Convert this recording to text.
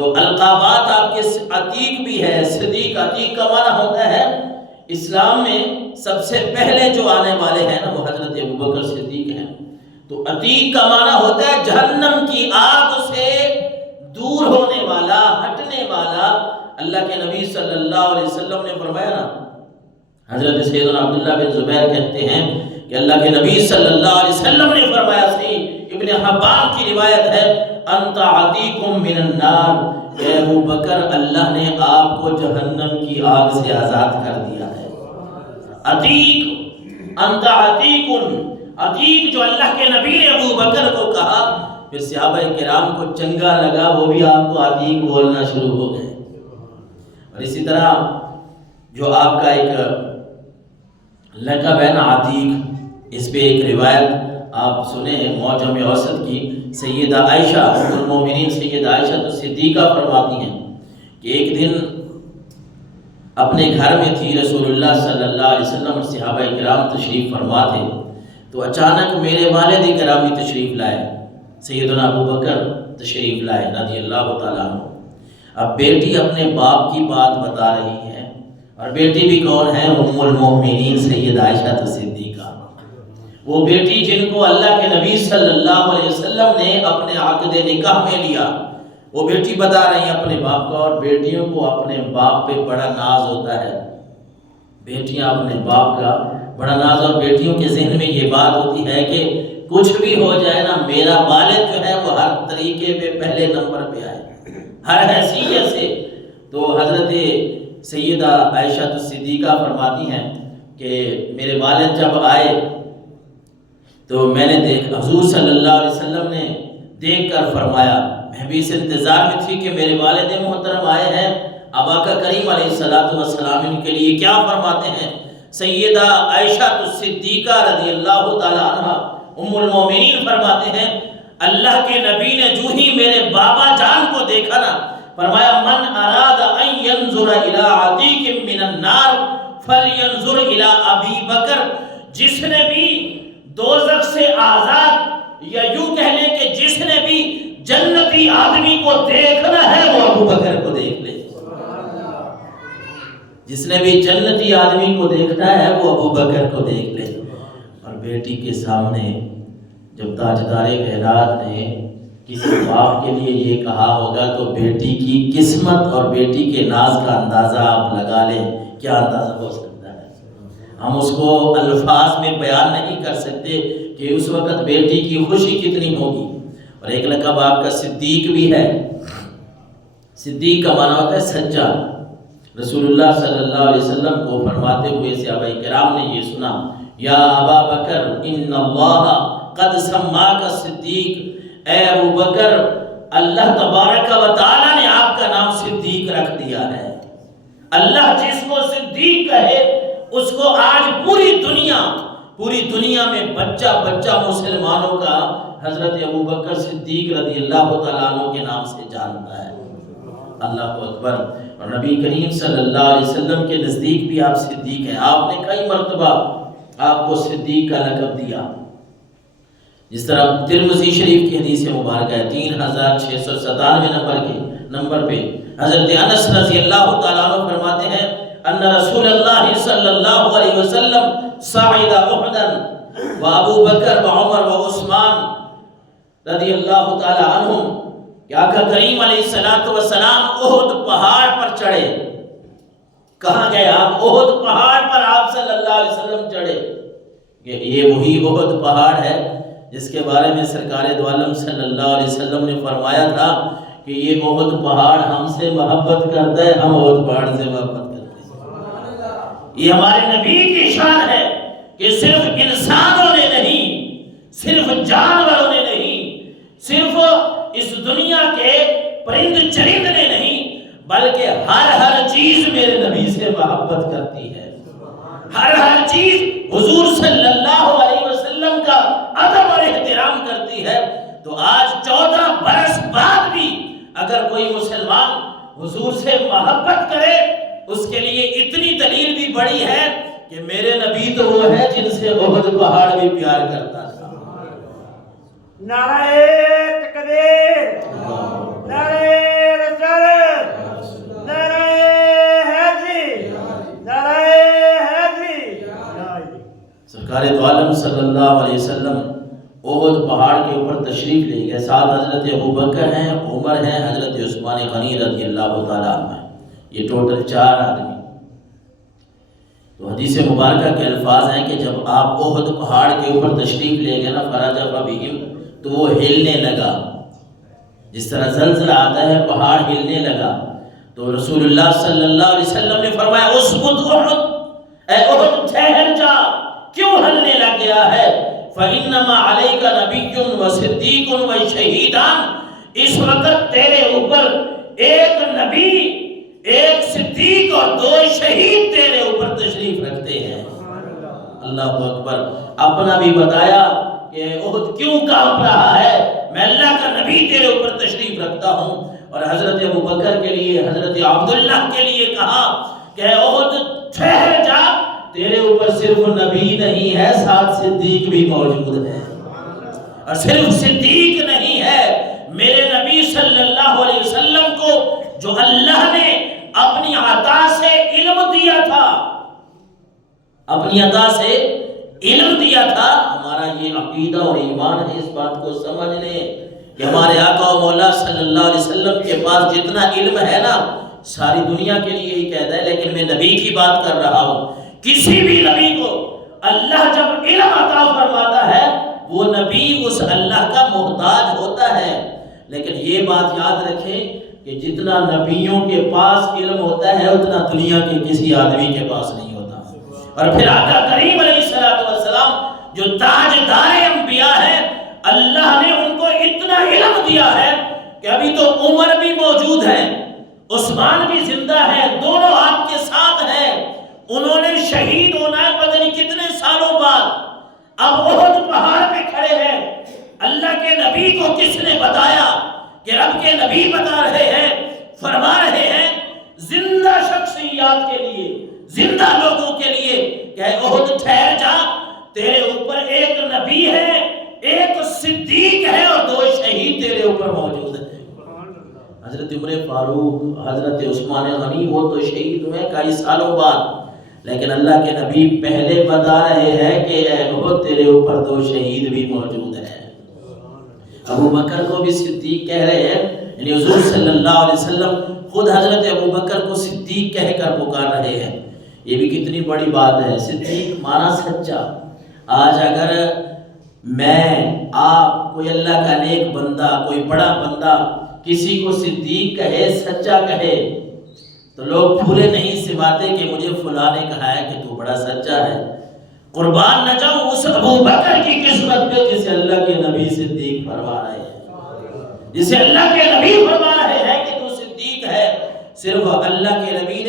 تو القابات آپ کے عتیق بھی ہے، صدیق۔ عتیق کا معنی ہوتا ہے اسلام میں سب سے پہلے جو آنے والے ہیں نا وہ حضرت ابوبکر صدیق ہیں۔ تو عتیق کا معنی ہوتا ہے جہنم کی آگ سے دور ہونے والا، ہٹنے والا۔ اللہ کے نبی صلی اللہ علیہ وسلم نے فرمایا نا، حضرت سیدنا عبداللہ بن زبیر کہتے ہیں کہ اللہ کے نبی صلی اللہ علیہ وسلم نے فرمایا، صحیح ابن حبان کی روایت ہے، انت عتیق من النار، اے ابو بکر اللہ نے آپ کو جہنم کی آگ سے آزاد کر دیا ہے۔ عتیق، انت عتیق، عتیق جو اللہ کے نبی نے ابو بکر کو کہا، پھر صحابہ کرام کو چنگا لگا، وہ بھی آپ کو عتیق بولنا شروع ہو گئے۔ اور اسی طرح جو آپ کا ایک لقب ہے نا عتیق، اس پہ ایک روایت آپ سنیں معجم اوسط کی، سیدہ عائشہ ام المومنین سیدہ عائشہ تو صدیقہ فرماتی ہیں کہ ایک دن اپنے گھر میں تھی، رسول اللہ صلی اللہ علیہ وسلم اور صحابہ کرام تشریف فرما تھے، تو اچانک میرے والد کرام تشریف لائے، سیدنا ابو بکر تشریف لائے رضی اللہ تعالیٰ عنہ۔ اب بیٹی اپنے باپ کی بات بتا رہی ہے، اور بیٹی بھی کون ہے؟ ام المومنین سیدہ عائشہ صدیقہ، وہ بیٹی جن کو اللہ کے نبی صلی اللہ علیہ وسلم نے اپنے عقد نکاح میں لیا، وہ بیٹی بتا رہی ہیں اپنے باپ کا۔ اور بیٹیوں کو اپنے باپ پہ بڑا ناز ہوتا ہے، بیٹیاں اپنے باپ کا بڑا ناز، اور بیٹیوں کے ذہن میں یہ بات ہوتی ہے کہ کچھ بھی ہو جائے نا، میرا والد جو ہے وہ ہر طریقے پہ پہلے نمبر پہ آئے، ہر حیثیت سے۔ تو حضرت سیدہ عائشہ صدیقہ فرماتی ہیں کہ میرے والد جب آئے تو میں نے حضور صلی اللہ علیہ وسلم نے دیکھ کر فرمایا، میں بھی اس انتظار میں تھی کہ میرے والد محترم آئے ہیں، اب آقا کریم علیہ السلام ان کے لیے کیا فرماتے ہیں؟ سیدہ عائشہ صدیقہ رضی اللہ تعالی عنہ ام المومنین فرماتے ہیں، اللہ کے نبی نے جو ہی میرے بابا جان کو دیکھا نا، فرمایا من اراد ان ينظر الى عتیق من النار فلینظر الى ابی بکر، جس نے بھی دوزخ سے آزاد، یا یوں کہہ لیں کہ جس نے بھی جنتی آدمی کو دیکھنا ہے وہ ابو بکر کو دیکھ لے، جس نے بھی جنتی آدمی کو دیکھنا ہے وہ ابو بکر کو دیکھ لے۔ اور بیٹی کے سامنے جب تاجدار کائنات نے کسی باپ کے لیے یہ کہا ہوگا تو بیٹی کی قسمت اور بیٹی کے ناز کا اندازہ آپ لگا لیں، کیا اندازہ ہو سکتا ہے۔ ہم اس کو الفاظ میں بیان نہیں کر سکتے کہ اس وقت بیٹی کی خوشی کتنی ہوگی۔ اور ایک لقب آپ کا صدیق بھی ہے، صدیق کا معنی ہوتا ہے سچا۔ رسول اللہ صلی اللہ علیہ وسلم کو فرماتے ہوئے صحابہ کرام نے یہ سنا، یا ابا بکر ان اللہ قد سماک صدیق، اے ابو بکر اللہ تبارک و تعالی نے آپ کا نام صدیق رکھ دیا ہے۔ اللہ جس کو صدیق کہے اس کو آج پوری دنیا میں بچہ مسلمانوں کا حضرت ابو بکر صدیق رضی اللہ تعالیٰ عنہ کے نام سے جانتا ہے۔ اللہ اکبر۔ اور نبی کریم صلی اللہ علیہ وسلم کے نزدیک بھی آپ صدیق ہیں، آپ نے کئی مرتبہ آپ کو صدیق کا لقب دیا، جس طرح ترمذی شریف کی حدیث مبارکہ ہے 3697 نمبر پہ حضرت انس رضی اللہ تعالیٰ عنہ فرماتے ہیں ان رسول اللہ صلی اللہ علیہ وسلم صعد احدا وابو بکر وعمر وعثمان رضی اللہ تعالیٰ عنہم، کہ آقا کریم علیہ السلام احد پہاڑ پر چڑھے۔ کہاں گئے آپ؟ احد پہاڑ پر آپ صلی اللہ علیہ وسلم چڑھے۔ یہ وہی احد پہاڑ ہے جس کے بارے میں سرکار دو عالم صلی اللہ علیہ وسلم نے فرمایا تھا کہ یہ احد پہاڑ ہم سے محبت کرتا ہے، ہم احد پہاڑ سے محبت کرتے ہیں۔ یہ ہمارے نبی کی شان ہے کہ صرف انسانوں نے نہیں، صرف جانوروں نے نہیں، صرف اس دنیا کے پرند چرند نے نہیں، بلکہ ہر چیز میرے نبی سے محبت کرتی ہے، ہر چیز حضور صلی اللہ علیہ وسلم کا ادب اور احترام کرتی ہے۔ تو آج 14 برس بعد بھی اگر کوئی مسلمان حضور سے محبت کرے، اس کے لیے اتنی دلیل بھی بڑی ہے کہ میرے نبی تو وہ ہے جن سے احد پہاڑ بھی پیار کرتا تھا۔ نعرہ تکبیر، نعرہ رسالت۔ سرکار دو عالم صلی اللہ علیہ وسلم احد پہاڑ کے اوپر تشریف لے گئے. ساتھ حضرت ابوبکر ہیں، عمر ہیں، حضرت عثمان غنی رضی اللہ تعالیٰ عنہ ہیں. یہ ٹوٹل 4 آدمی. تو حدیث مبارکہ کے الفاظ ہیں کہ جب آپ احد پہاڑ کے اوپر تشریف لے گئے نا فرجف بہم، تو وہ ہلنے لگا. جس طرح زلزلہ آتا ہے پہاڑ ہلنے لگا. تو رسول اللہ صلی اللہ علیہ وسلم نے فرمایا اسکت احد، اے احد ٹھہر جا، کیوں ہلنے لگ گیا ہے؟ فَإِنَّمَا عَلَيْكَ نَبِيٌّ وَصِدِّيقٌ وَشَهِيدٌ، اس وقت تیرے اوپر ایک نبی، ایک صدیق اور 2 شہید تیرے اوپر تشریف رکھتے ہیں. اللہ اکبر. اپنا بھی بتایا کہ احد کیوں کانپ رہا ہے، میں اللہ کا نبی تیرے اوپر تشریف رکھتا ہوں. اور حضرت ابوبکر کے لیے، حضرت عبداللہ کے لیے کہا کہ احد ٹھہر جا، تیرے اوپر صرف نبی نہیں ہے، ساتھ صدیق بھی موجود ہے. اور صرف صدیق نہیں ہے، میرے نبی صلی اللہ علیہ وسلم کو جو اللہ نے اپنی عطا سے علم دیا تھا، اپنی عطا سے علم دیا تھا. ہمارا یہ عقیدہ اور ایمان ہے اس بات کو سمجھنے کہ ہمارے آقا و مولا صلی اللہ علیہ وسلم کے پاس جتنا علم ہے نا، ساری دنیا کے لیے ہی کہتا ہے، لیکن میں نبی کی بات کر رہا ہوں. کسی بھی نبی کو اللہ جب علم عطا فرماتا ہے، وہ نبی اس اللہ کا محتاج ہوتا ہے. لیکن یہ بات یاد رکھیں کہ جتنا نبیوں کے پاس علم ہوتا ہے اتنا دنیا کے کسی آدمی کے پاس نہیں ہوتا. اور پھر آقا کریم علیہ السلام جو تاجدار انبیاء ہیں، اللہ نے ان کو اتنا علم دیا ہے کہ ابھی تو عمر بھی موجود ہے، عثمان بھی زندہ ہے، دونوں آپ کے ساتھ ہیں. انہوں نے شہید ہونا ہے پتہ نہیں کتنے سالوں بعد. اب احد پہاڑ پہ کھڑے ہیں. اللہ کے نبی کو کس نے بتایا کہ رب کے نبی بتا رہے ہیں، فرما رہے ہیں زندہ شخصیات کے لیے، زندہ لوگوں کے لیے کہ احد ٹھہر جا، تیرے اوپر ایک نبی ہے، ایک صدیق ہے اور 2 شہید تیرے اوپر موجود ہیں. حضرت عمر فاروق، حضرت عثمان غنی وہ تو شہید ہوئے کئی سالوں بعد، لیکن اللہ کے نبی پہلے بتا رہے ہیں کہ اے احد تیرے اوپر 2 شہید بھی موجود ہیں. ابوبکر کو بھی صدیق کہہ رہے ہیں، یعنی حضور صلی اللہ علیہ وسلم خود حضرت ابوبکر کو صدیق کہہ کر پکار رہے ہیں. یہ بھی کتنی بڑی بات ہے. صدیق مانا سچا. آج اگر میں، آپ، کوئی اللہ کا نیک بندہ، کوئی بڑا بندہ کسی کو صدیق کہے، سچا کہے، تو لوگ پھولے نہیں سماتے کہ مجھے فلاں نے کہا ہے کہ تو بڑا سچا ہے. قربان نہ جاؤں اس ابوبکر کی قسمت پہ جسے اللہ کے نبی صدیق فرما رہے ہیں، جسے اللہ کے نبی فرما رہے ہیں کہ تو صدیق ہے. صرف اللہ کے نبی نے